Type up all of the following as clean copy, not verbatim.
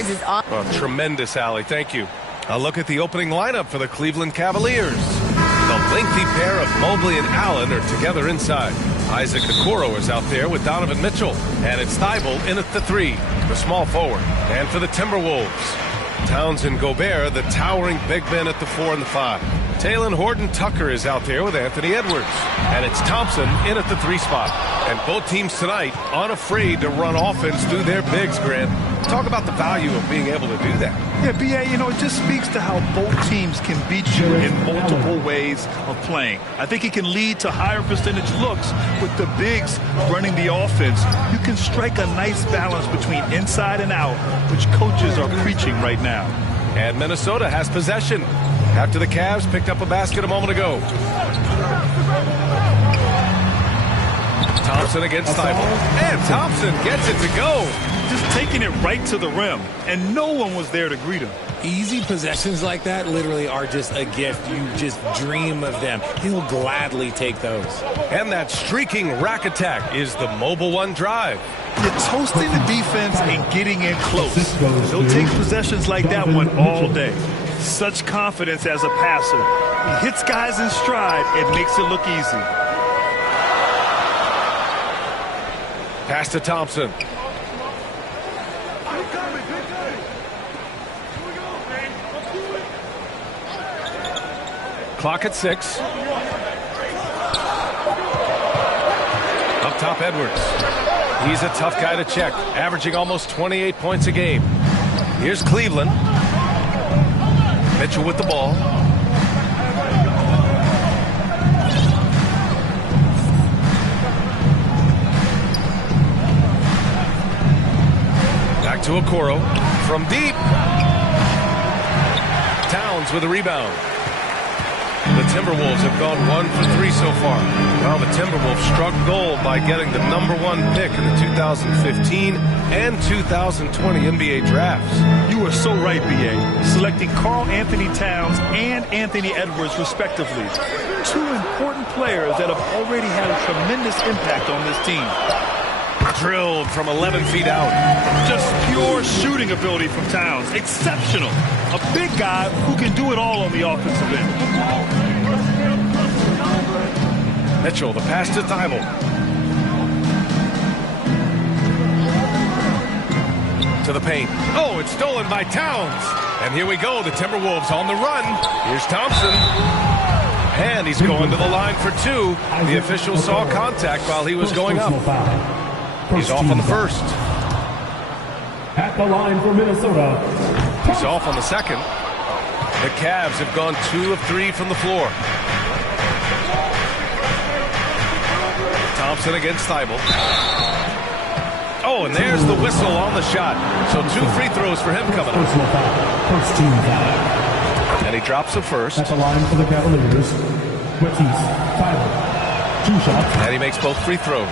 Edwards is on. Oh, tremendous, Allie. Thank you. A look at the opening lineup for the Cleveland Cavaliers. The lengthy pair of Mobley and Allen are together inside. Isaac Okoro is out there with Donovan Mitchell. And it's Thibault in at the 3, the small forward. And for the Timberwolves, Towns and Gobert, the towering big men at the 4 and the 5. Talen Horton-Tucker is out there with Anthony Edwards. And it's Thompson in at the 3 spot. And both teams tonight unafraid to run offense through their bigs, Grant. Talk about the value of being able to do that. Yeah, B.A., it just speaks to how both teams can beat you in multiple ways of playing. I think it can lead to higher percentage looks with the bigs running the offense. You can strike a nice balance between inside and out, which coaches are preaching right now. And Minnesota has possession after the Cavs picked up a basket a moment ago. Thompson against Thibault. And Thompson gets it to go. Just taking it right to the rim, and no one was there to greet him. Easy possessions like that literally are just a gift. You just dream of them. He'll gladly take those. And that streaking rack attack is the Mobile One drive. You're toasting the defense and getting in close. He'll take possessions like that one all day. Such confidence as a passer. He hits guys in stride and makes it look easy. Pass to Thompson. Clock at 6. Up top, Edwards. He's a tough guy to check, averaging almost 28 points a game. Here's Cleveland. Mitchell with the ball. Back to Okoro. From deep. Towns with a rebound. The Timberwolves have gone 1 for 3 so far. Well, the Timberwolves struck gold by getting the #1 pick in the 2015 and 2020 NBA drafts. You are so right, B.A. Selecting Karl Anthony Towns and Anthony Edwards, respectively. 2 important players that have already had a tremendous impact on this team. Drilled from 11 feet out. Just pure shooting ability from Towns. Exceptional. A big guy who can do it all on the offensive end. Mitchell, the pass to Thibault. To the paint. Oh, it's stolen by Towns. And here we go, the Timberwolves on the run. Here's Thompson. And he's going to the line for 2. The official saw contact while he was going up. He's off on the first. At the line for Minnesota. He's off on the second. The Cavs have gone 2 of 3 from the floor. Thompson against Thibault. Oh, and there's the whistle on the shot. So 2 free throws for him coming up. First team foul. And he drops the first. At the line for the Cavaliers. Matisse, Thibault. 2 shots. And he makes both free throws.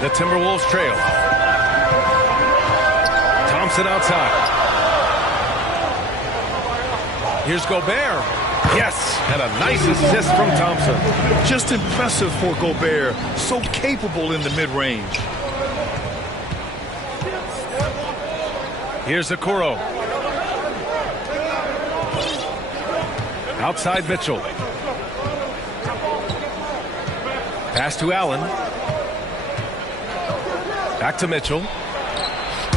The Timberwolves trail. Thompson outside. Here's Gobert. Yes, and a nice assist from Thompson. Just impressive for Gobert. So capable in the mid-range. Here's Okoro. Outside Mitchell. Pass to Allen. Back to Mitchell.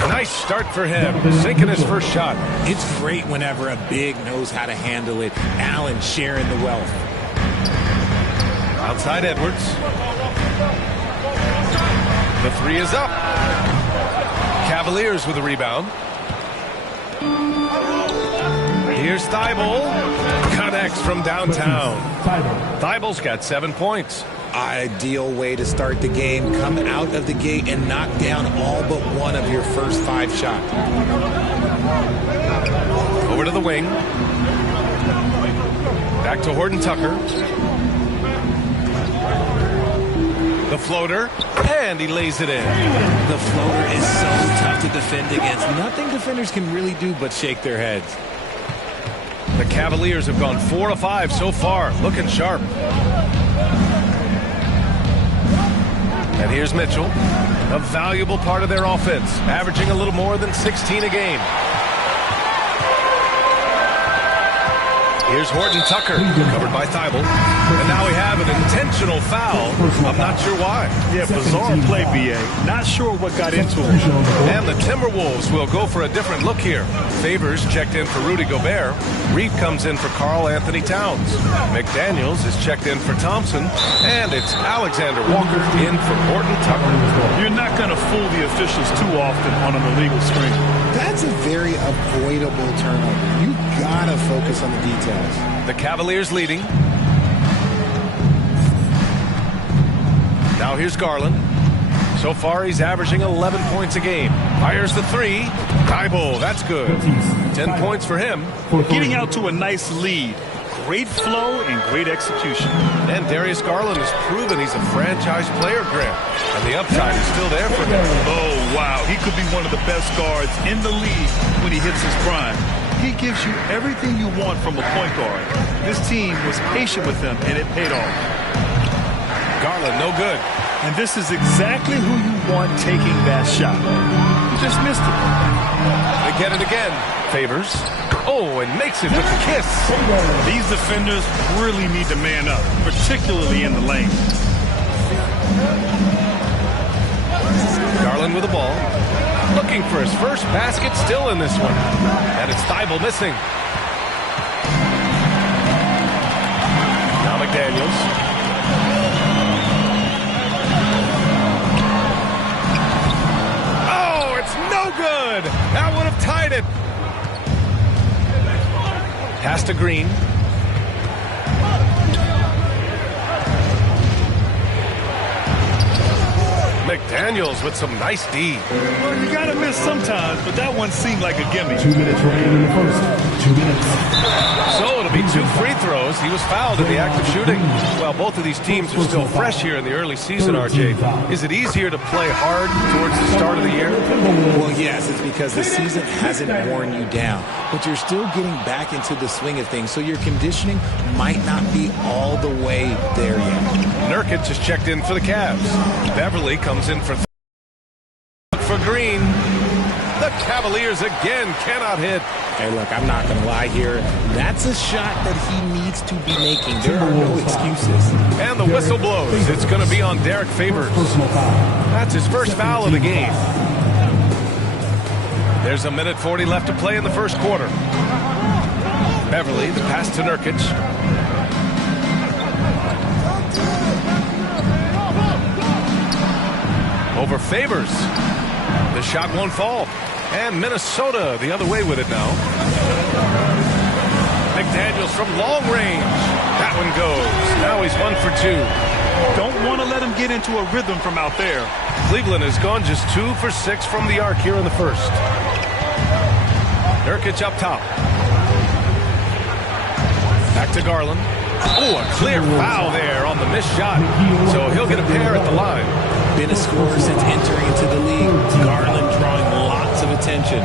Nice start for him, sinking his first shot. It's great whenever a big knows how to handle it. Allen sharing the wealth. Outside Edwards. The 3 is up. Cavaliers with a rebound. Here's Thibault. Connects from downtown. Thibault's got 7 points. Ideal way to start the game. Come out of the gate and knock down all but one of your first 5 shots. Over to the wing. Back to Horton-Tucker. The floater. And he lays it in. The floater is so tough to defend against. Nothing defenders can really do but shake their heads. The Cavaliers have gone 4 of 5 so far. Looking sharp. And here's Mitchell, a valuable part of their offense, averaging a little more than 16 a game. Here's Horton Tucker, covered by Thibault. And now we have an intentional foul. I'm not sure why. Yeah, bizarre play, B.A. Not sure what got into him. And the Timberwolves will go for a different look here. Favors checked in for Rudy Gobert. Reed comes in for Karl Anthony Towns. McDaniels is checked in for Thompson. And it's Alexander Walker in for Horton Tucker. You're not going to fool the officials too often on an illegal screen. That's a very avoidable turnover. You gotta focus on the details. The Cavaliers leading. Now here's Garland. So far he's averaging 11 points a game. Fires the three. Thibault, that's good. 10 points for him. Getting out to a nice lead. Great flow and great execution. And Darius Garland has proven he's a franchise player, Grant. And the upside is still there for him. Oh, wow. He could be one of the best guards in the league when he hits his prime. He gives you everything you want from a point guard. This team was patient with him, and it paid off. Garland, no good. And this is exactly who you want taking that shot. He just missed it. They get it again. Favors. Oh, and makes it with the kiss. These defenders really need to man up, particularly in the lane. Garland with the ball. Looking for his first basket, still in this one. And it's Thibault missing. Now McDaniels. Oh, it's no good. That would have tied it. Pass to Green. McDaniels with some nice D. Well, you gotta miss sometimes, but that one seemed like a gimme. 2 minutes remaining in the first. 2 minutes. So it'll be 2 free throws. He was fouled in the act of shooting. Well, both of these teams are still fresh here in the early season, RJ. Is it easier to play hard towards the start of the year? Well, yes, it's because the season hasn't worn you down, but you're still getting back into the swing of things, so your conditioning might not be all the way there yet. Nurkic is checked in for the Cavs. Beverly comes in for Green. The Cavaliers again cannot hit. Hey, look, I'm not going to lie here. That's a shot that he needs to be making. There are no excuses. And the whistle blows. It's going to be on Derek Favors. That's his first foul of the game. There's 1:40 left to play in the first quarter. Beverly, the pass to Nurkic. Over Favors. The shot won't fall. And Minnesota the other way with it now. McDaniels from long range. That one goes. Now he's 1 for 2. Don't want to let him get into a rhythm from out there. Cleveland has gone just 2 for 6 from the arc here in the first. Nurkic up top. Back to Garland. Oh, a clear foul there on the missed shot. So he'll get a pair at the line. Been a scorer since entering into the league. Garland drawing lots of attention.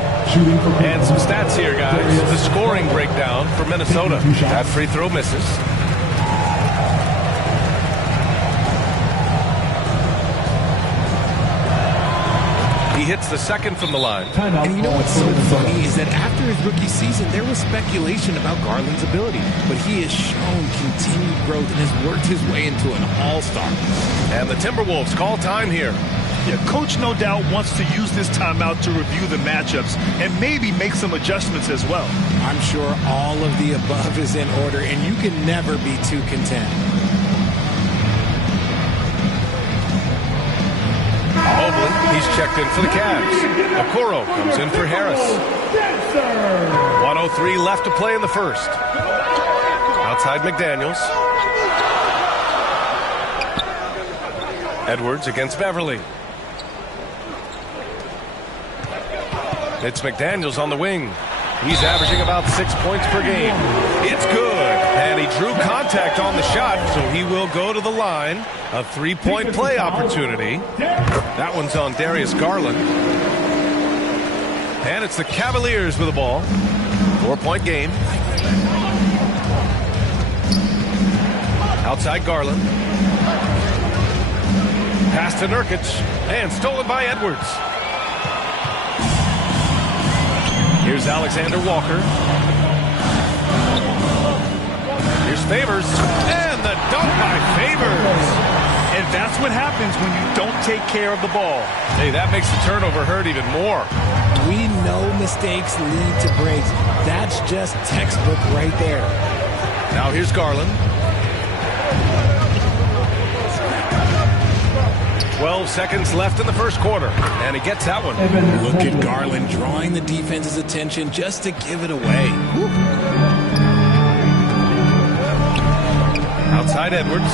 And some stats here, guys. The scoring breakdown for Minnesota. That free throw misses. He hits the second from the line. And you know what's so funny is that after his rookie season, there was speculation about Garland's ability. But he has shown continued growth and has worked his way into an all-star. And the Timberwolves call time here. Yeah, coach no doubt wants to use this timeout to review the matchups and maybe make some adjustments as well. I'm sure all of the above is in order, and you can never be too content. Mobley, he's checked in for the Cavs. Okoro comes in for Harris. 1:03 left to play in the first. Outside McDaniels. Edwards against Beverly. It's McDaniels on the wing. He's averaging about 6 points per game. It's good. And he drew contact on the shot, so he will go to the line. A three-point play opportunity. That one's on Darius Garland. And it's the Cavaliers with the ball. 4-point game. Outside Garland. Pass to Nurkic, and stolen by Edwards. Here's Alexander Walker. Here's Favors, and the dunk by Favors. And that's what happens when you don't take care of the ball. Hey, that makes the turnover hurt even more. We know mistakes lead to breaks. That's just textbook right there. Now here's Garland. 12 seconds left in the first quarter, and he gets that one. Look at Garland drawing the defense's attention just to give it away. Woo. Outside Edwards.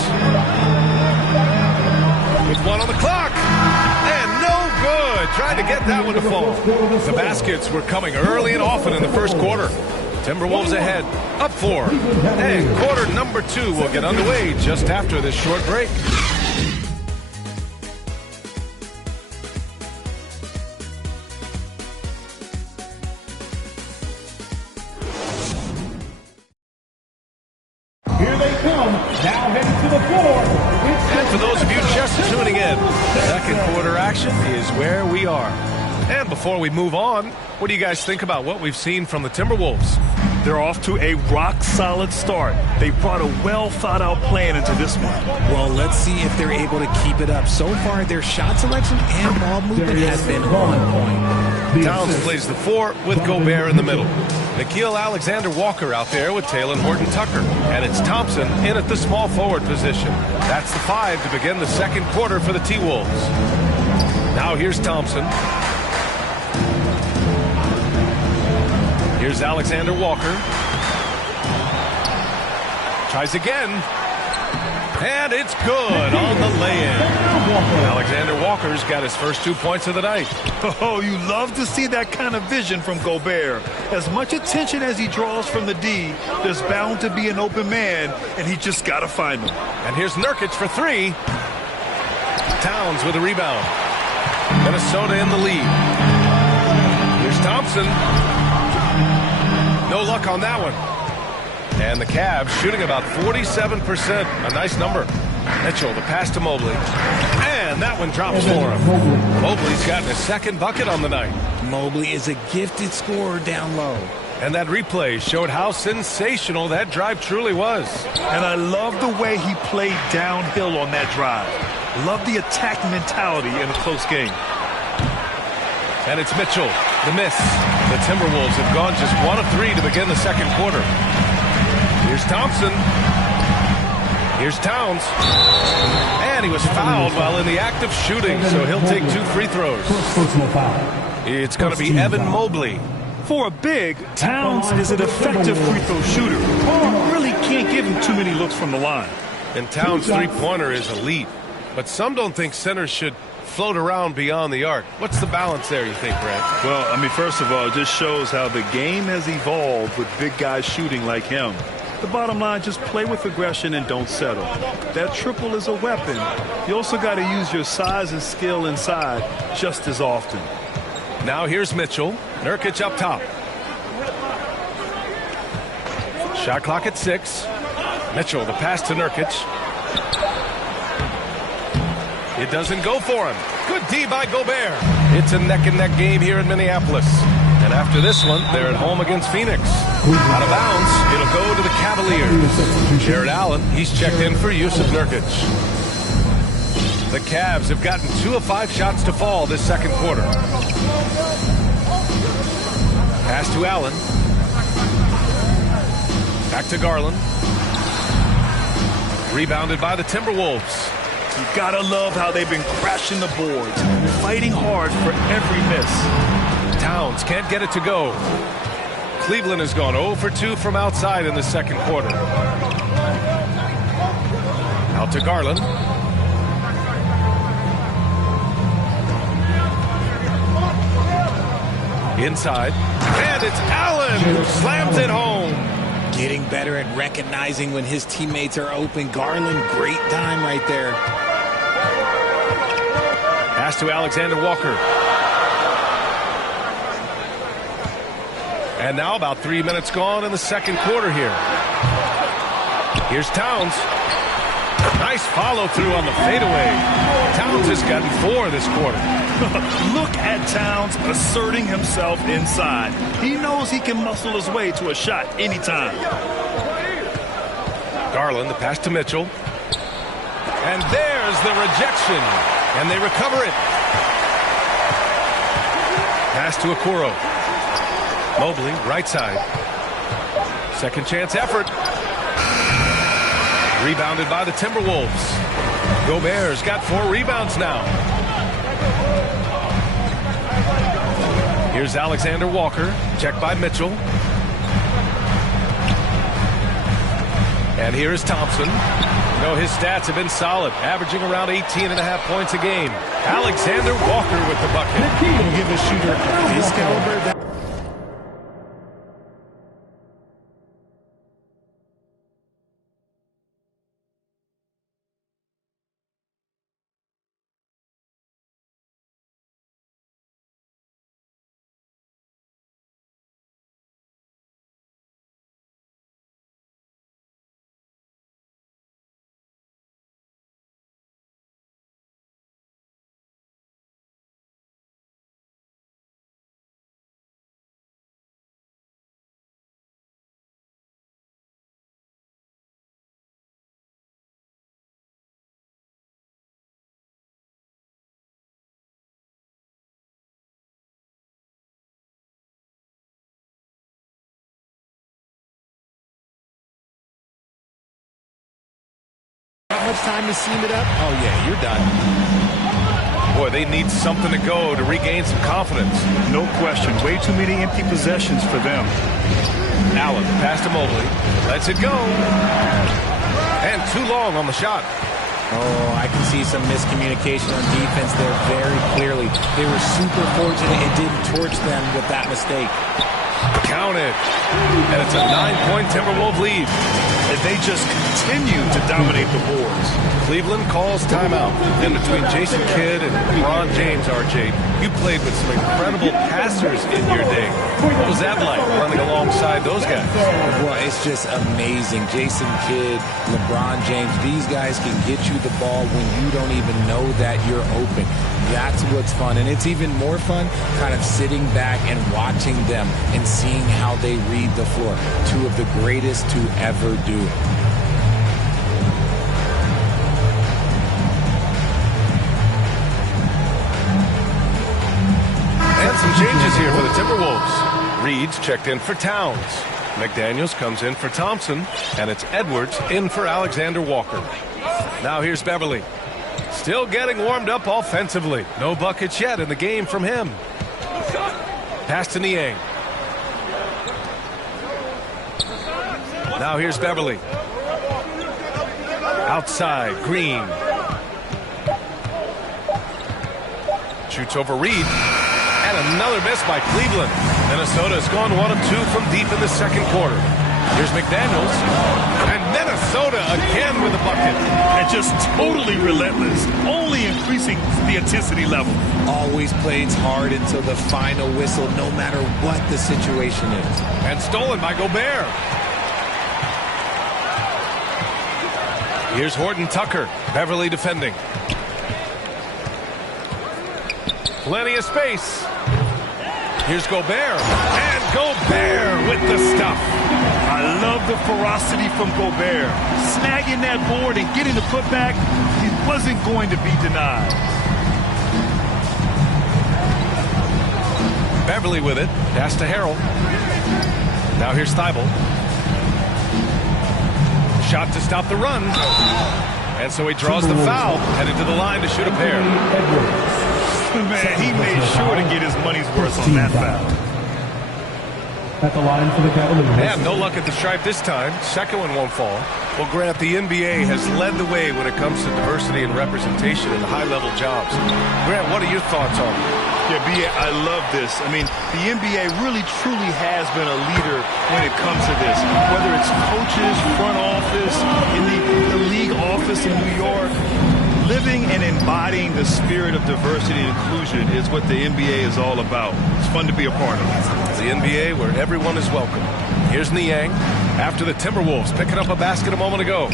With one on the clock. And no good. Trying to get that one to fall. The baskets were coming early and often in the first quarter. Timberwolves ahead, up 4. And quarter number 2 will get underway just after this short break. Here they come, now heading to the floor. And for those of you just tuning in, second quarter action is where we are. And before we move on, what do you guys think about what we've seen from the Timberwolves? They're off to a rock-solid start. They brought a well-thought-out plan into this one. Well, let's see if they're able to keep it up. So far, their shot selection and ball movement has been on point. Towns plays the 4 with Gobert in the middle. Nickeil Alexander-Walker out there with Talen Horton-Tucker. And it's Thompson in at the small forward position. That's the 5 to begin the second quarter for the T-Wolves. Now here's Thompson. Here's Alexander Walker. Tries again. And it's good on the lay-in. Alexander Walker's got his first 2 points of the night. Oh, you love to see that kind of vision from Gobert. As much attention as he draws from the D, there's bound to be an open man, and he just got to find him. And here's Nurkic for 3. Towns with a rebound. Minnesota in the lead. Here's Thompson. No luck on that one. And the Cavs shooting about 47%. A nice number. Mitchell, the pass to Mobley. And that one drops for him. Mobley's gotten his second bucket on the night. Mobley is a gifted scorer down low. And that replay showed how sensational that drive truly was. And I love the way he played downhill on that drive. Love the attack mentality in a close game. And it's Mitchell, the miss. The Timberwolves have gone just 1 of 3 to begin the second quarter. Here's Thompson. Here's Towns. And he was fouled while in the act of shooting, so he'll take 2 free throws. Personal foul. It's going to be Evan Mobley. For a big, Towns is an effective free throw shooter. You really can't give him too many looks from the line. And Towns' three-pointer is elite. But some don't think centers should float around beyond the arc. What's the balance there, you think, Brad? Well, I mean, first of all, it just shows how the game has evolved with big guys shooting like him. The bottom line, just play with aggression and don't settle. That triple is a weapon. You also got to use your size and skill inside just as often. Now here's Mitchell. Nurkic up top. Shot clock at 6. Mitchell, the pass to Nurkic. It doesn't go for him. Good D by Gobert. It's a neck-and-neck game here in Minneapolis. And after this one, they're at home against Phoenix. Out of bounds, it'll go to the Cavaliers. Jared Allen, he's checked in for Yusuf Nurkic. The Cavs have gotten 2 of 5 shots to fall this second quarter. Pass to Allen. Back to Garland. Rebounded by the Timberwolves. You gotta love how they've been crashing the boards, fighting hard for every miss. Towns can't get it to go. Cleveland has gone 0 for 2 from outside in the second quarter. Out to Garland. Inside. And it's Allen who slams it home. Getting better at recognizing when his teammates are open. Garland, great time right there. Pass to Alexander Walker. And now about 3 minutes gone in the second quarter here. Here's Towns. Nice Nice follow-through on the fadeaway. Towns has gotten 4 this quarter. Look at Towns asserting himself inside. He knows he can muscle his way to a shot anytime. Garland, the pass to Mitchell. And there's the rejection. And they recover it. Pass to Okoro. Mobley, right side. Second chance effort. Rebounded by the Timberwolves. Gobert's got 4 rebounds now. Here's Alexander Walker. Checked by Mitchell. And here's Thompson. No, his stats have been solid, averaging around 18.5 points a game. Alexander Walker with the bucket. Give a shooter of his caliber that much time to seam it up. Oh, yeah, you're done. Boy, they need something to go to regain some confidence. No question. Way too many empty possessions for them. Allen, pass to Mobley. Lets it go. And too long on the shot. Oh, I can see some miscommunication on defense there very clearly. They were super fortunate it didn't torch them with that mistake. Count it. And it's a 9-point Timberwolves lead. As they just continue to dominate the boards. Cleveland calls timeout. In between Jason Kidd and LeBron James, RJ, you played with some incredible passers in your day. What was that like, running alongside those guys? Well, it's just amazing. Jason Kidd, LeBron James, these guys can get you the ball when you don't even know that you're open. That's what's fun. And it's even more fun kind of sitting back and watching them and seeing how they read the floor. 2 of the greatest to ever do. And some changes here for the Timberwolves. Reed's checked in for Towns. McDaniels comes in for Thompson. And it's Edwards in for Alexander Walker. Now here's Beverly. Still getting warmed up offensively. No buckets yet in the game from him. Pass to Niang. Now here's Beverly. Outside, Green. Shoots over Reed. And another miss by Cleveland. Minnesota has gone 1 of 2 from deep in the second quarter. Here's McDaniels. And Minnesota again with a bucket. And just totally relentless. Only increasing the intensity level. Always plays hard until the final whistle, no matter what the situation is. And stolen by Gobert. Here's Horton Tucker. Beverly defending. Plenty of space. Here's Gobert. And Gobert with the stuff. I love the ferocity from Gobert. Snagging that board and getting the putback, he wasn't going to be denied. Beverly with it. Pass to Harrell. Now here's Thibault. Shot to stop the run. And so he draws the foul. Headed to the line to shoot a pair. Man, he made sure to get his money's worth on that foul. At the line for the Cavaliers. Yeah, no luck at the stripe this time. Second one won't fall. Well, Grant, the NBA has led the way when it comes to diversity and representation in the high-level jobs. Grant, what are your thoughts on it? Yeah, B.A., I love this. I mean, the NBA really, truly has been a leader when it comes to this. Whether it's coaches, front office, in the league office in New York, living and embodying the spirit of diversity and inclusion is what the NBA is all about. It's fun to be a part of. The NBA where everyone is welcome. Here's Niang after the Timberwolves picking up a basket a moment ago.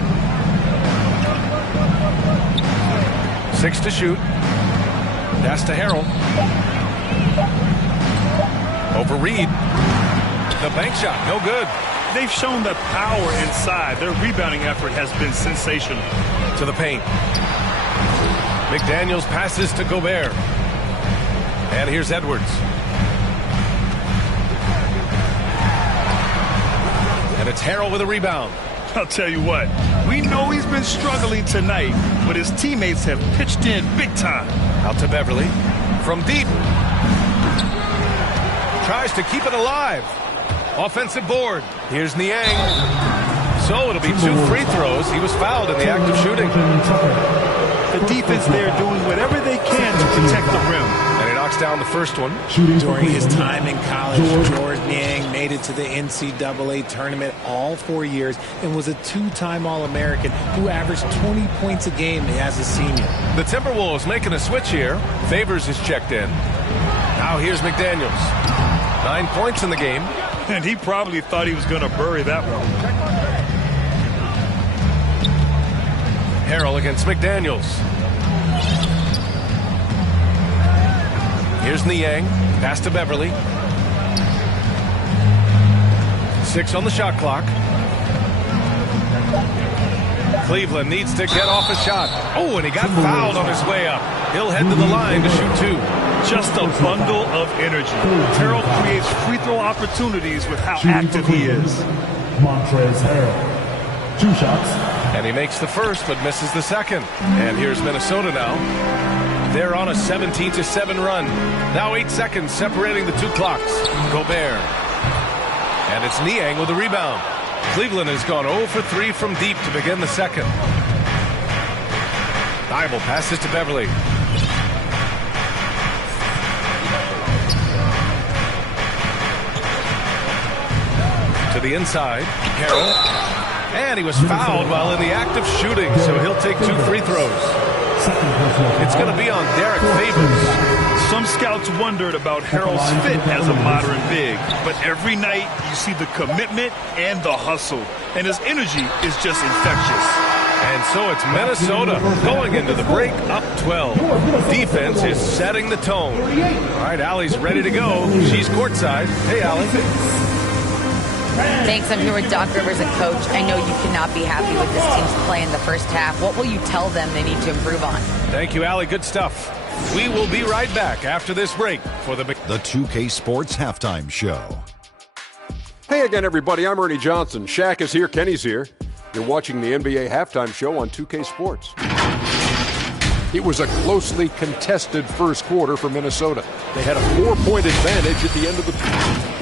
6 to shoot. Pass to Harrell. Over Reed. The bank shot, no good. They've shown the power inside. Their rebounding effort has been sensational. To the paint. McDaniels passes to Gobert. And here's Edwards. And it's Harrell with a rebound. I'll tell you what, we know he's been struggling tonight, but his teammates have pitched in big time. Out to Beverly. From deep. Tries to keep it alive. Offensive board. Here's Niang. So it'll be 2 free throws. He was fouled in the act of shooting. The defense there doing whatever they can to protect the rim. And he knocks down the first one. During his time in college, George Niang made it to the NCAA tournament all 4 years and was a 2-time All-American who averaged 20 points a game as a senior. The Timberwolves making a switch here. Favors is checked in. Now here's McDaniels. 9 points in the game. And he probably thought he was going to bury that one. Harrell against McDaniels. Here's Niang. Pass to Beverly. 6 on the shot clock. Cleveland needs to get off a shot. Oh, and he got fouled on his way up. He'll head to the line to shoot 2. Just a bundle of energy. Harrell creates free throw opportunities with how active he is. Montrezl Harrell. 2 shots. And he makes the first, but misses the second. And here's Minnesota now. They're on a 17-7 run. Now 8 seconds separating the 2 clocks. Gobert. And it's Niang with the rebound. Cleveland has gone 0 for 3 from deep to begin the second. Thibault passes to Beverly. To the inside. Harrell. And he was fouled while in the act of shooting, so he'll take 2 free throws. It's going to be on Derek Favors. Some scouts wondered about Harrell's fit as a modern big, but every night you see the commitment and the hustle, and his energy is just infectious. And so it's Minnesota going into the break up 12. Defense is setting the tone. All right, Allie's ready to go. She's courtside. Hey, Allie. Thanks. I'm here with Doc Rivers, a coach. I know you cannot be happy with this team's play in the first half. What will you tell them they need to improve on? Thank you, Allie. Good stuff. We will be right back after this break for the 2K Sports Halftime Show. Hey again, everybody. I'm Ernie Johnson. Shaq is here. Kenny's here. You're watching the NBA Halftime Show on 2K Sports. It was a closely contested first quarter for Minnesota. They had a 4-point advantage at the end of the...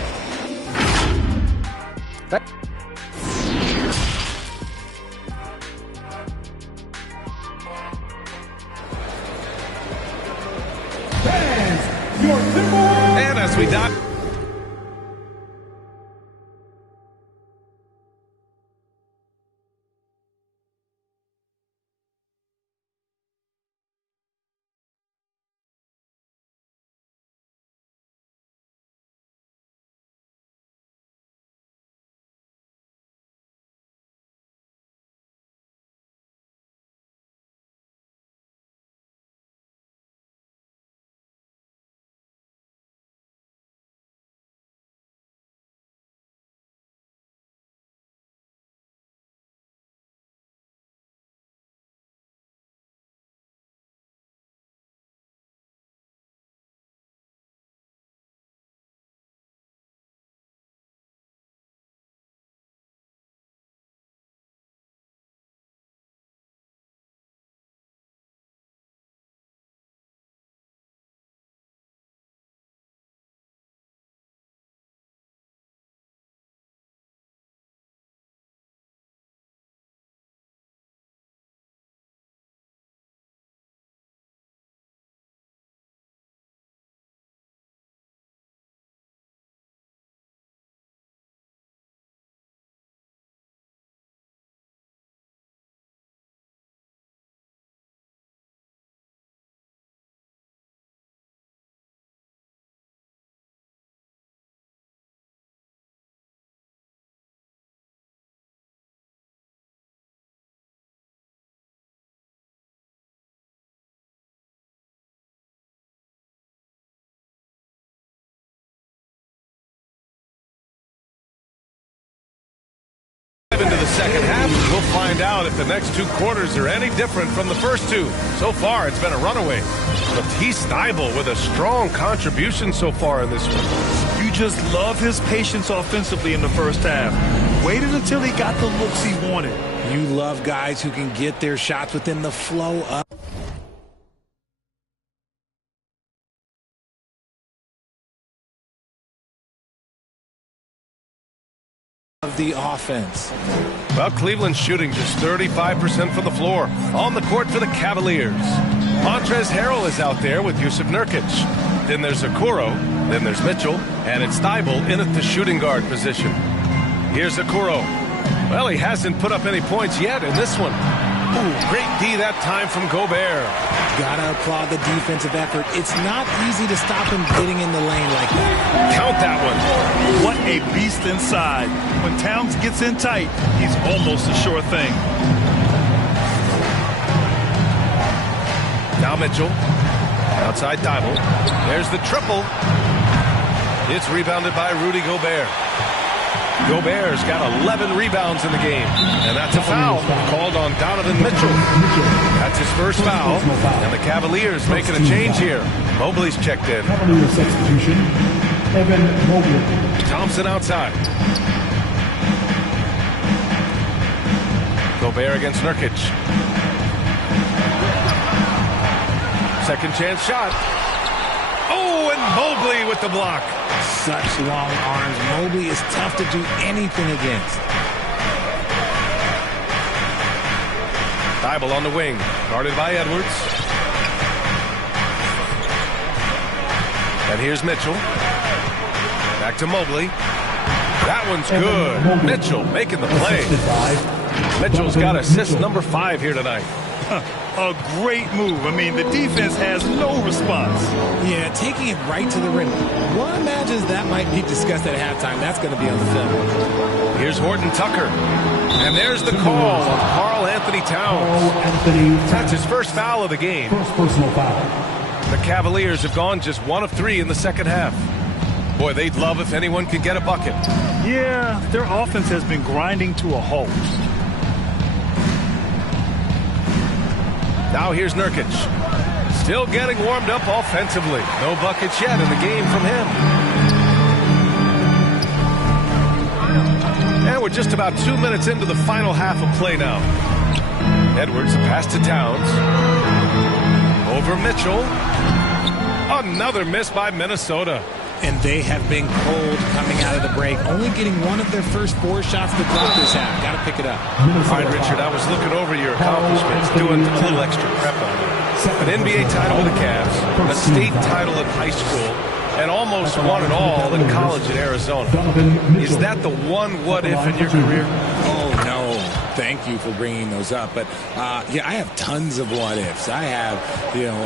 And as we dive second half. We'll find out if the next two quarters are any different from the first two. So far, it's been a runaway. Matisse Thybulle with a strong contribution so far in this one. You just love his patience offensively in the first half. Waited until he got the looks he wanted. You love guys who can get their shots within the flow of the offense. Well, Cleveland's shooting just 35% from the floor. On the court for the Cavaliers. Montrezl Harrell is out there with Jusuf Nurkic. Then there's Okoro. Then there's Mitchell. And it's Thybulle in at the shooting guard position. Here's Okoro. Well, he hasn't put up any points yet in this one. Ooh, great D that time from Gobert. Gotta applaud the defensive effort. It's not easy to stop him getting in the lane like that. Count that one. What a beast inside. When Towns gets in tight, he's almost a sure thing. Now Mitchell. Outside Thybulle. There's the triple. It's rebounded by Rudy Gobert. Gobert's got 11 rebounds in the game. And that's a foul called on Donovan Mitchell. That's his first foul. And the Cavaliers making a change here. Mobley's checked in. Cavaliers substitution, Evan Mobley. Thompson outside. Gobert against Nurkic. Second chance shot. Oh, and Mobley with the block. Such long arms. Mobley is tough to do anything against. Thybulle on the wing, guarded by Edwards. And here's Mitchell. Back to Mobley. That one's good. Mitchell making the play. Mitchell's got assist number 5 here tonight. A great move. I mean, the defense has no response. Yeah, taking it right to the rim. One imagines that might be discussed at halftime. That's going to be on the film. Here's Horton Tucker. And there's the call on Karl Anthony Towns. That's his first foul of the game. First personal foul. The Cavaliers have gone just 1 of 3 in the second half. Boy, they'd love if anyone could get a bucket. Yeah, their offense has been grinding to a halt. Now here's Nurkic. Still getting warmed up offensively. No buckets yet in the game from him. And we're just about 2 minutes into the final half of play now. Edwards, a pass to Towns. Over Mitchell. Another miss by Minnesota. And they have been cold coming out of the break. Only getting one of their first 4 shots to drop this half. Got to pick it up. All right, Richard, I was looking over your accomplishments, doing a little extra prep on you. An NBA title with the Cavs, a state title in high school, and almost won it all in college in Arizona. Is that the one what-if in your career? Oh, no. Thank you for bringing those up. But, yeah, I have tons of what-ifs. I have,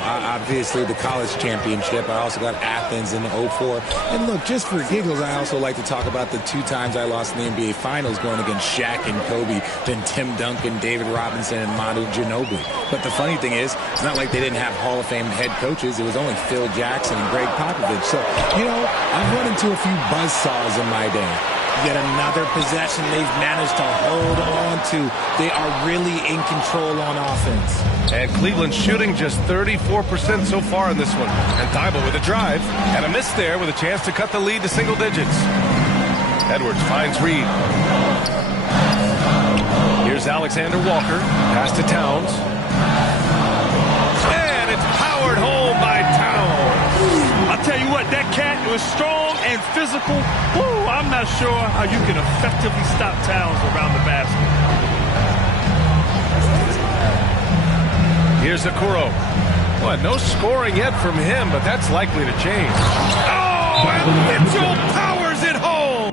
obviously the college championship. I also got Athens in 04. And, look, just for giggles, I also like to talk about the 2 times I lost in the NBA Finals going against Shaq and Kobe, then Tim Duncan, David Robinson, and Manu Ginobili. But the funny thing is, it's not like they didn't have Hall of Fame head coaches. It was only Phil Jackson and Greg Popovich. So, I've run into a few buzzsaws in my day. Yet another possession they've managed to hold on to. They are really in control on offense. And Cleveland shooting just 34% so far in this one. And Thybulle with a drive and a miss there with a chance to cut the lead to single digits. Edwards finds Reed. Here's Alexander Walker. Pass to Towns. And it's powered home by Towns. I'll tell you what, that cat was strong and physical. Woo, I'm not sure how you can effectively stop Towns around the basket. Here's Okoro. Well, no scoring yet from him, but that's likely to change. Oh, and Mitchell powers it home.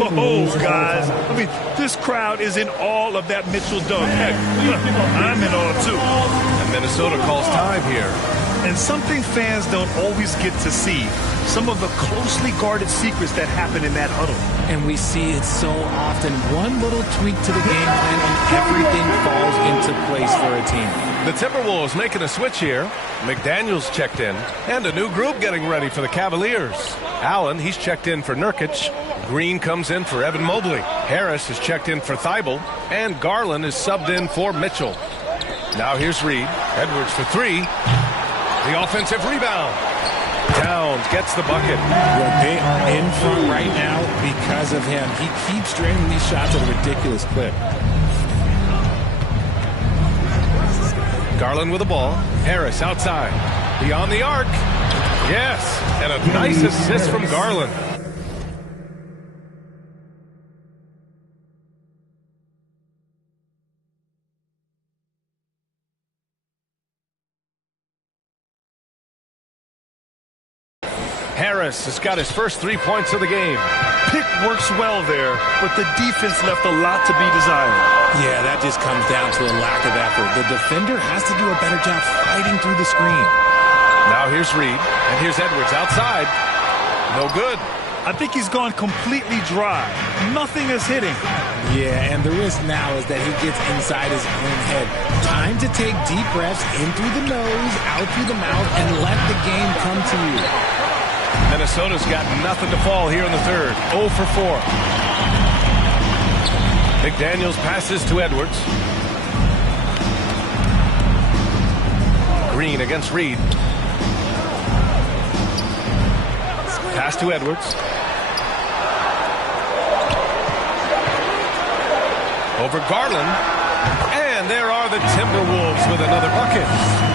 Oh, guys. I mean, this crowd is in awe of that Mitchell dunk. Heck, I'm in awe, too. And Minnesota calls time here. And something fans don't always get to see, some of the closely guarded secrets that happen in that huddle. And we see it so often. One little tweak to the game plan and everything falls into place for a team. The Timberwolves making a switch here. McDaniels checked in. And a new group getting ready for the Cavaliers. Allen, he's checked in for Nurkic. Green comes in for Evan Mobley. Harris is checked in for Thibault. And Garland is subbed in for Mitchell. Now here's Reed. Edwards for three. The offensive rebound. Towns gets the bucket. Well, they are in front right now because of him. He keeps draining these shots at a ridiculous clip. Garland with the ball. Harris outside. Beyond the arc. Yes. And a nice assist from Garland. Harris has got his first 3 points of the game. Pick works well there, but the defense left a lot to be desired. Yeah, that just comes down to a lack of effort. The defender has to do a better job fighting through the screen. Now here's Reed, and here's Edwards outside. No good. I think he's gone completely dry. Nothing is hitting. Yeah, and the risk now is that he gets inside his own head. Time to take deep breaths in through the nose, out through the mouth, and let the game come to you. Minnesota's got nothing to fall here in the third. 0 for 4. McDaniels passes to Edwards. Green against Reed. Pass to Edwards. Over Garland. And there are the Timberwolves with another bucket.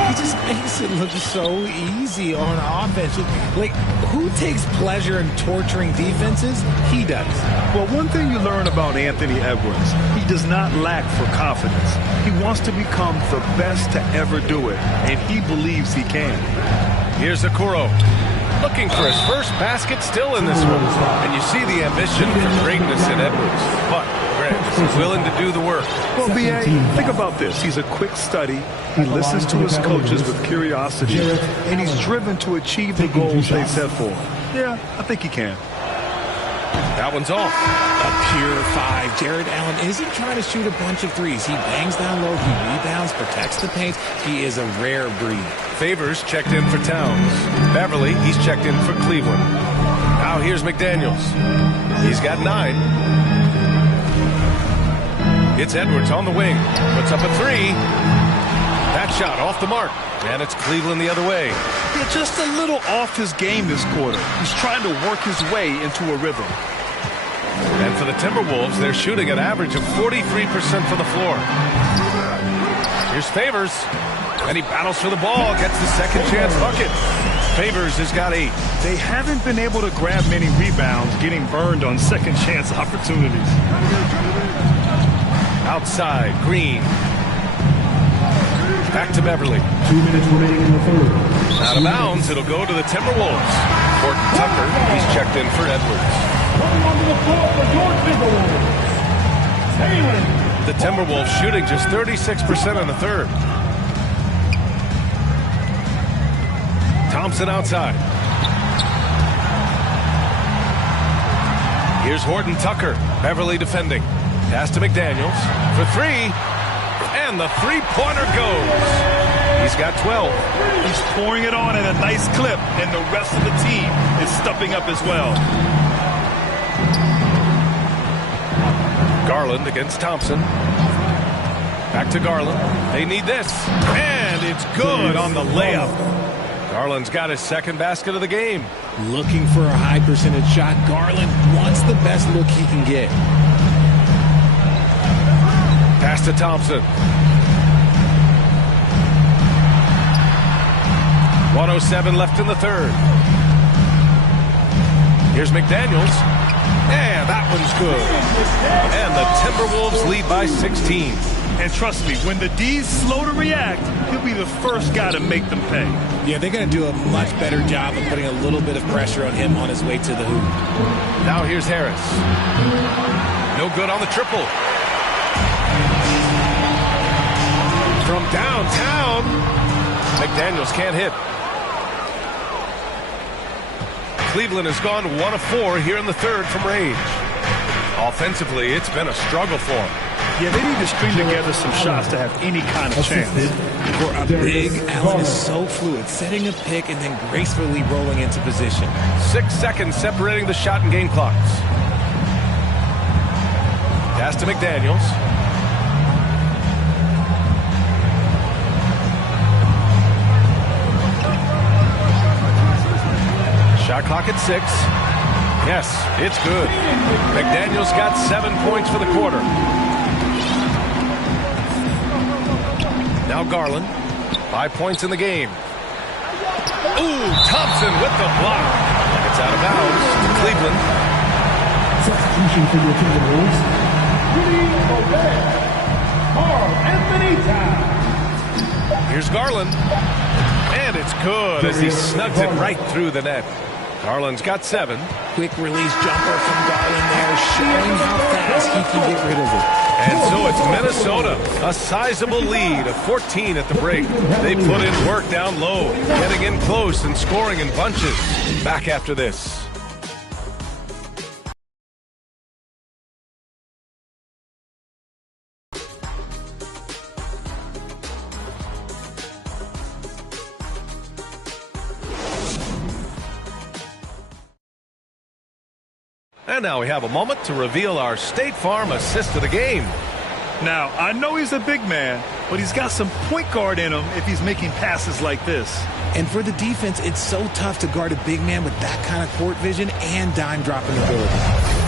He just makes it look so easy on offense. Like, who takes pleasure in torturing defenses? He does. Well, one thing you learn about Anthony Edwards, he does not lack for confidence. He wants to become the best to ever do it, and he believes he can. Here's Okoro. Looking for his first basket still in this one. And you see the ambition for greatness in Edwards. But Greg is willing to do the work. Well, B.A., think about this. He's a quick study. He listens to his coaches with curiosity. And he's driven to achieve the goals they set for him. Yeah, I think he can. That one's off. A pure 5. Jared Allen isn't trying to shoot a bunch of threes. He bangs down low. He rebounds, protects the paint. He is a rare breed. Favors checked in for Towns. Beverly, he's checked in for Cleveland. Now here's McDaniels. He's got 9. It's Edwards on the wing. Puts up a 3. That shot off the mark. And it's Cleveland the other way. Yeah, just a little off his game this quarter. He's trying to work his way into a rhythm. And for the Timberwolves, they're shooting an average of 43% from the floor. Here's Favors. And he battles for the ball, gets the second chance bucket. Favors has got 8. They haven't been able to grab many rebounds, getting burned on second chance opportunities. Outside, Green. Back to Beverly. 2 minutes remaining in the third. Out of bounds, it'll go to the Timberwolves. Horton Tucker, he's checked in for Edwards. Coming onto the floor for your Timberwolves. Taylor. The Timberwolves shooting just 36% in the third. Thompson outside. Here's Horton Tucker. Beverly defending. Pass to McDaniels for 3. And the three-pointer goes. He's got 12. He's pouring it on at a nice clip, and the rest of the team is stepping up as well. Garland against Thompson. Back to Garland. They need this. And it's good on the layup. Garland's got his second basket of the game. Looking for a high percentage shot. Garland wants the best look he can get. Pass to Thompson. 1:07 left in the third. Here's McDaniels. And that one's good. And the Timberwolves lead by 16. And trust me, when the D's slow to react, he'll be the first guy to make them pay. Yeah, they're going to do a much better job of putting a little bit of pressure on him on his way to the hoop. Now here's Harris. No good on the triple. From downtown, McDaniels can't hit. Cleveland has gone 1 of 4 here in the third from range. Offensively, it's been a struggle for them. Yeah, they need to string together some shots to have any kind of chance. For a big, Allen is so fluid, setting a pick and then gracefully rolling into position. 6 seconds separating the shot and game clocks. Pass to McDaniels. Shot clock at 6. Yes, it's good. McDaniels got 7 points for the quarter. Now Garland, 5 points in the game. Ooh, Thompson with the block. It's out of bounds to Cleveland. Substitution for your Timberwolves. Rudy Gobert. Carl Anthony Towns. Here's Garland. And it's good as he snugs it right through the net. Garland's got 7. Quick release jumper from Garland there, showing how fast he can get rid of it. And so it's Minnesota, a sizable lead of 14 at the break. They put in work down low, getting in close and scoring in bunches. Back after this. And now we have a moment to reveal our State Farm assist of the game. Now, I know he's a big man, but he's got some point guard in him if he's making passes like this. And for the defense, it's so tough to guard a big man with that kind of court vision and dime dropping ability.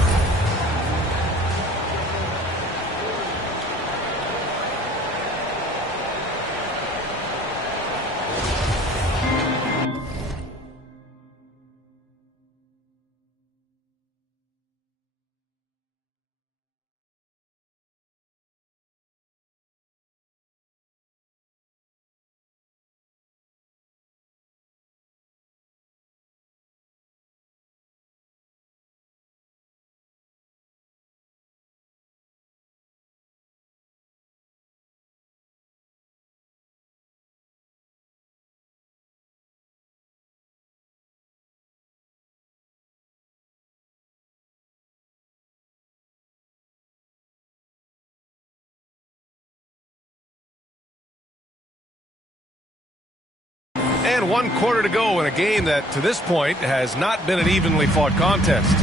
And 1 quarter to go in a game that, to this point, has not been an evenly fought contest.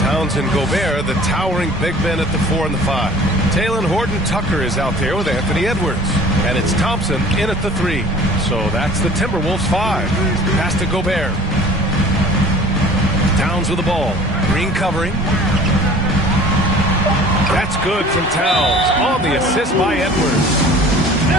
Towns and Gobert, the towering big men at the 4 and the 5. Talen Horton-Tucker is out there with Anthony Edwards. And it's Thompson in at the 3. So that's the Timberwolves 5. Pass to Gobert. Towns with the ball. Green covering. That's good from Towns on the assist by Edwards.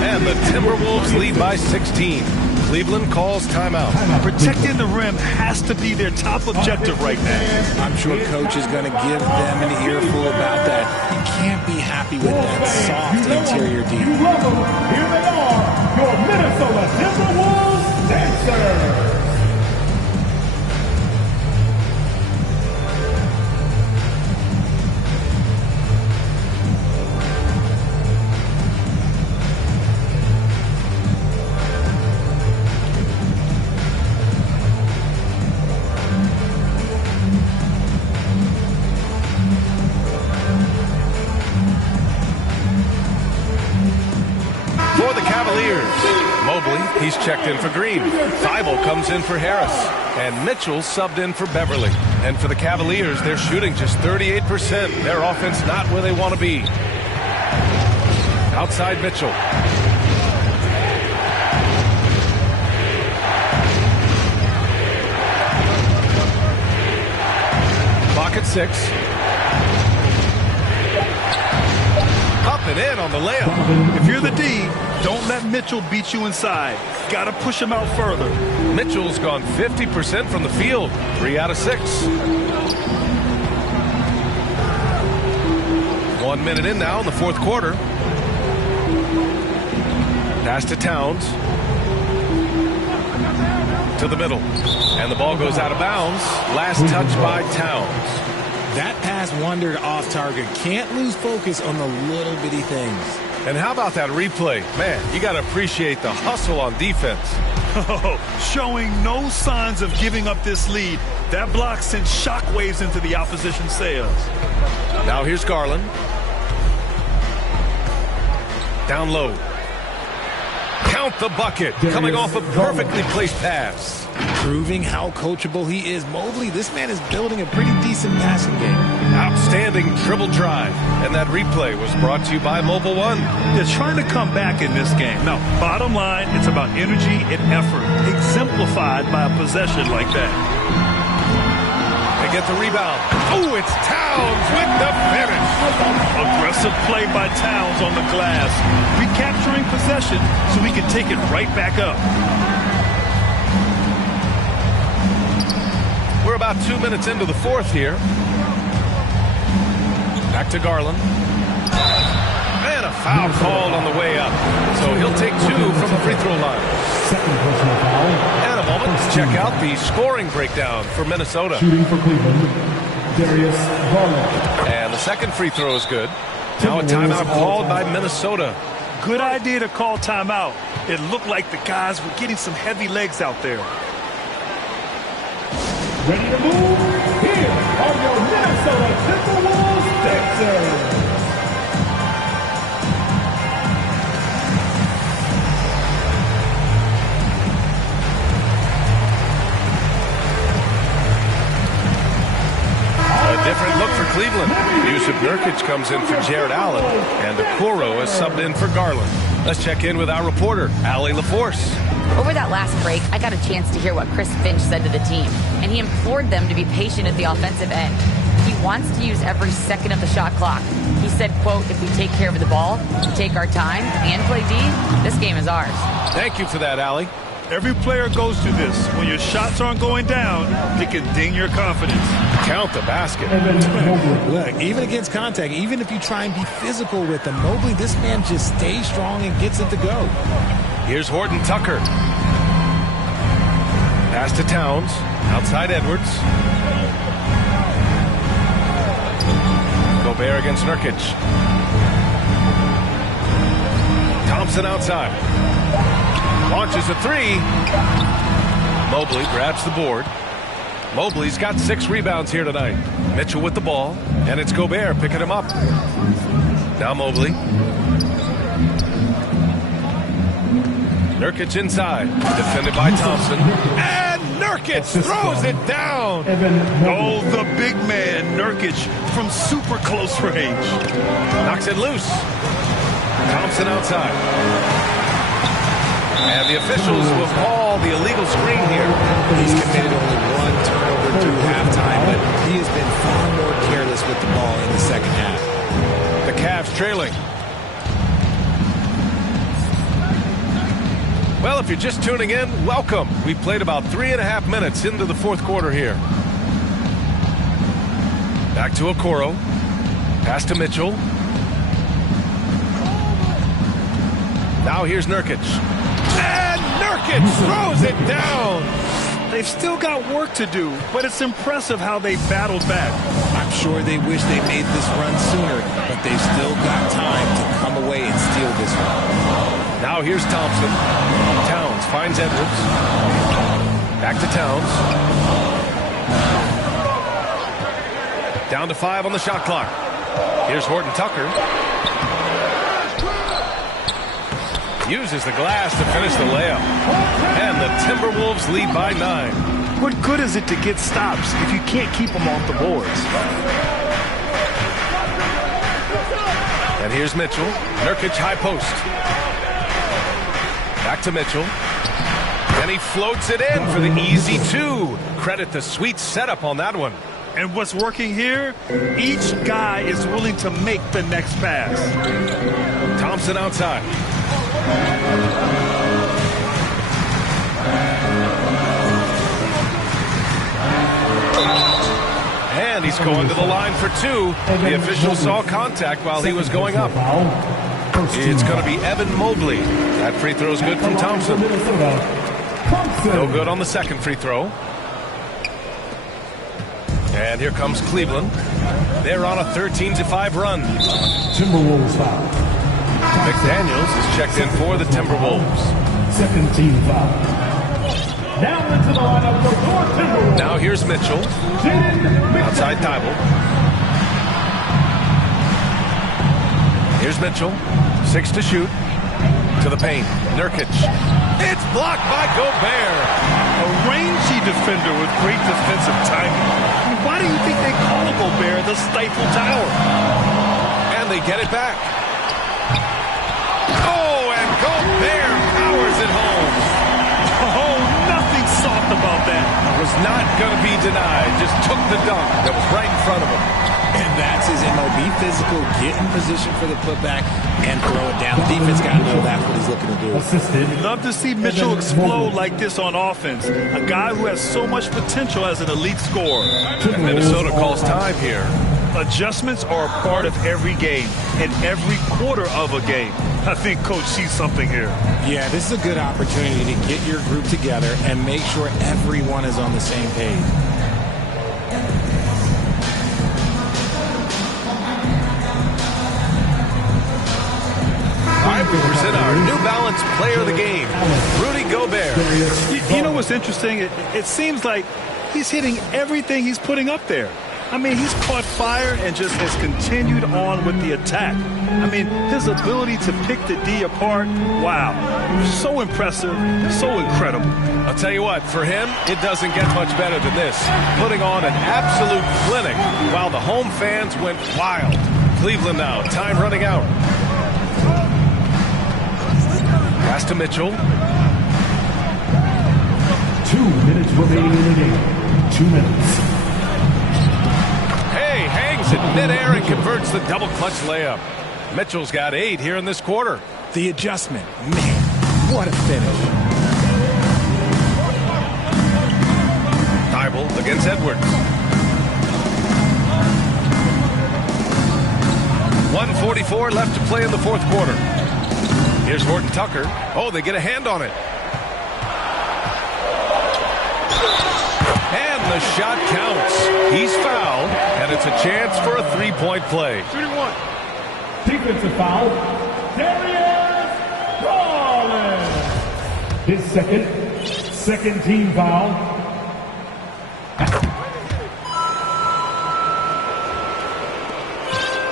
And the Timberwolves lead by 16. Cleveland calls timeout. Protecting the rim has to be their top objective right now. I'm sure coach is going to give them an earful about that. You can't be happy with that soft interior D. You love them. Here they are, your Minnesota Timberwolves dancers. He's checked in for Green. Thibault comes in for Harris. And Mitchell subbed in for Beverly. And for the Cavaliers, they're shooting just 38%. Their offense not where they want to be. Outside Mitchell. Clock at 6. Up and in on the layup. If you're the D, don't let Mitchell beat you inside. Got to push him out further. Mitchell's gone 50% from the field. 3 out of 6. 1 minute in now in the fourth quarter. Pass to Towns. To the middle. And the ball goes out of bounds. Last touch by Towns. That pass wandered off target. Can't lose focus on the little bitty things. And how about that replay? Man, you got to appreciate the hustle on defense. Showing no signs of giving up this lead. That block sent shockwaves into the opposition sails. Now here's Garland. Down low. Count the bucket. Coming off a perfectly placed pass. Proving how coachable he is. Mobley, this man is building a pretty decent passing game. Outstanding dribble drive. And that replay was brought to you by Mobile One. They're trying to come back in this game. Now, bottom line, it's about energy and effort, exemplified by a possession like that. They get the rebound. Oh, it's Towns with the finish. Aggressive play by Towns on the glass. Recapturing possession so we can take it right back up. We're about 2 minutes into the fourth here. Back to Garland. And a foul called on the way up. So he'll take 2 from the free throw line. Second personal foul. And a moment to check out the scoring breakdown for Minnesota. Shooting for Cleveland, Darius Garland. And the second free throw is good. Now a timeout called by Minnesota. Good idea to call timeout. It looked like the guys were getting some heavy legs out there. Ready to move? Here are your Minnesota Timberwolves dancers. A different look for Cleveland. Yusuf Nurkic comes in for Jared Allen, and Okoro is subbed in for Garland. Let's check in with our reporter, Allie LaForce. Over that last break, I got a chance to hear what Chris Finch said to the team, and he implored them to be patient at the offensive end. He wants to use every second of the shot clock. He said, quote, if we take care of the ball, take our time, and play D, this game is ours. Thank you for that, Allie. Every player goes through this. When your shots aren't going down, it can ding your confidence. Count the basket. Look, even against contact, even if you try and be physical with them, Mobley, this man just stays strong and gets it to go. Here's Horton Tucker. Pass to Towns. Outside Edwards. Gobert against Nurkic. Thompson outside. Launches a 3. Mobley grabs the board. Mobley's got 6 rebounds here tonight. Mitchell with the ball, and it's Gobert picking him up. Now Mobley. Nurkic inside, defended by Thompson. And Nurkic throws it down. Oh, the big man, Nurkic, from super close range. Knocks it loose. Thompson outside. And the officials will call the illegal screen here. He's committed only 1 turnover through halftime, but he has been far more careless with the ball in the second half. The Cavs trailing. Well, if you're just tuning in, welcome. We've played about 3.5 minutes into the fourth quarter here. Back to Okoro. Pass to Mitchell. Now here's Nurkic. And Nurkic throws it down. They've still got work to do, but it's impressive how they battled back. I'm sure they wish they made this run sooner, but they've still got time to come away and steal this one. Now here's Thompson. Towns finds Edwards. Back to Towns. Down to 5 on the shot clock. Here's Horton Tucker. Uses the glass to finish the layup. And the Timberwolves lead by 9. What good is it to get stops if you can't keep them off the boards? And here's Mitchell. Nurkic high post. Back to Mitchell. And he floats it in for the easy 2. Credit the sweet setup on that one. And what's working here? Each guy is willing to make the next pass. Thompson outside. And he's going to the line for 2. The official saw contact while he was going up. It's going to be Evan Mobley. That free throw is good from Thompson. No good on the second free throw. And here comes Cleveland. They're on a 13-5 run. Timberwolves foul. McDaniels is checked in for the Timberwolves. Second team foul. Now into the lineup for your Timberwolves. Now here's Mitchell. Outside Thibault. Here's Mitchell. 6 to shoot. To the paint. Nurkic. It's blocked by Gobert. A rangy defender with great defensive timing. Why do you think they call Gobert the Stifle Tower? And they get it back. Oh, and Gobert powers it home. Oh, nothing soft about that. Was not going to be denied. Just took the dunk that was right in front of him. And that's his MO. Be physical, get in position for the putback, and throw it down. The defense got to know that's what he's looking to do. Assisted. Love to see Mitchell explode like this on offense. A guy who has so much potential as an elite scorer. And Minnesota calls time here. Adjustments are a part of every game and every quarter of a game. I think Coach sees something here. Yeah, this is a good opportunity to get your group together and make sure everyone is on the same page. I present our New Balance player of the game, Rudy Gobert. You know what's interesting? It seems like he's hitting everything he's putting up there. I mean, he's caught fire and just has continued on with the attack. I mean, his ability to pick the D apart, wow. So impressive, so incredible. I'll tell you what, for him, it doesn't get much better than this. Putting on an absolute clinic while the home fans went wild. Cleveland now, time running out. Pass to Mitchell. 2 minutes remaining in the game. 2 minutes. Hey, hangs it midair and converts the double clutch layup. Mitchell's got 8 here in this quarter. The adjustment, man, what a finish. Thibault against Edwards. 1:44 left to play in the fourth quarter. Here's Horton Tucker. Oh, they get a hand on it. And the shot counts. He's fouled, and it's a chance for a three-point play. 31. Defensive foul. Steriosk. His second team foul.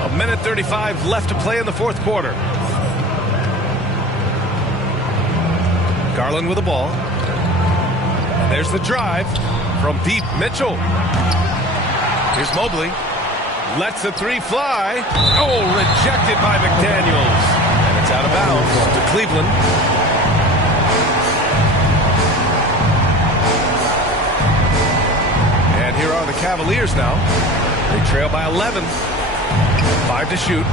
A minute 35 left to play in the fourth quarter. Garland with the ball. And there's the drive from deep. Mitchell. Here's Mobley. Lets the three fly. Oh, rejected by McDaniels. And it's out of bounds to Cleveland. And here are the Cavaliers now. They trail by 11. 5 to shoot.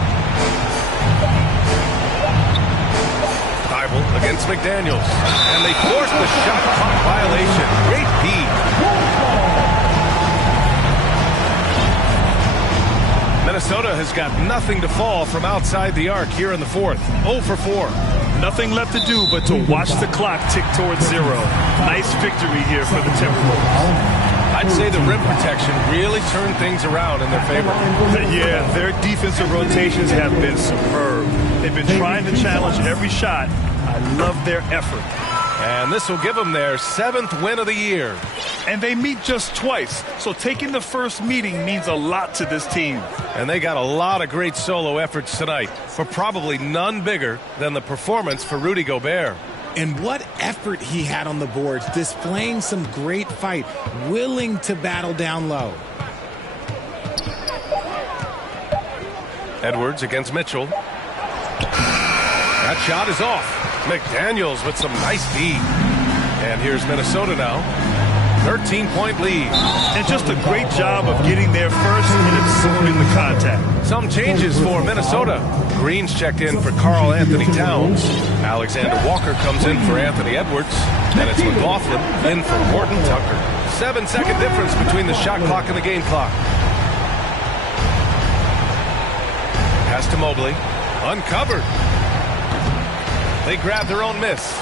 Thibault against McDaniels. And they force the shot clock violation. Great D. Minnesota has got nothing to fall from outside the arc here in the fourth. 0 for 4. Nothing left to do but to watch the clock tick towards 0. Nice victory here for the Timberwolves. I'd say the rim protection really turned things around in their favor. Yeah, their defensive rotations have been superb. They've been trying to challenge every shot. I love their effort. And this will give them their 7th win of the year. And they meet just twice, so taking the first meeting means a lot to this team. And they got a lot of great solo efforts tonight, but probably none bigger than the performance for Rudy Gobert. And what effort he had on the boards, displaying some great fight, willing to battle down low. Edwards against Mitchell. That shot is off. McDaniels with some nice D. And here's Minnesota now. 13-point lead. And just a great job of getting there first and absorbing the contact. Some changes for Minnesota. Green's checked in for Karl Anthony Towns. Alexander Walker comes in for Anthony Edwards. And it's McLaughlin in for Horton Tucker. 7-second difference between the shot clock and the game clock. Pass to Mobley. Uncovered. They grab their own miss.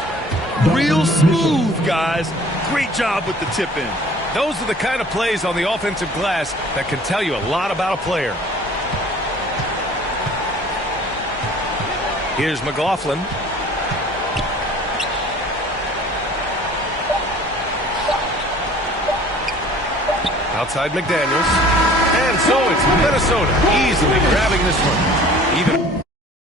Real smooth, guys. Great job with the tip-in. Those are the kind of plays on the offensive glass that can tell you a lot about a player. Here's McLaughlin. Outside McDaniels. And so it's Minnesota easily grabbing this one. Even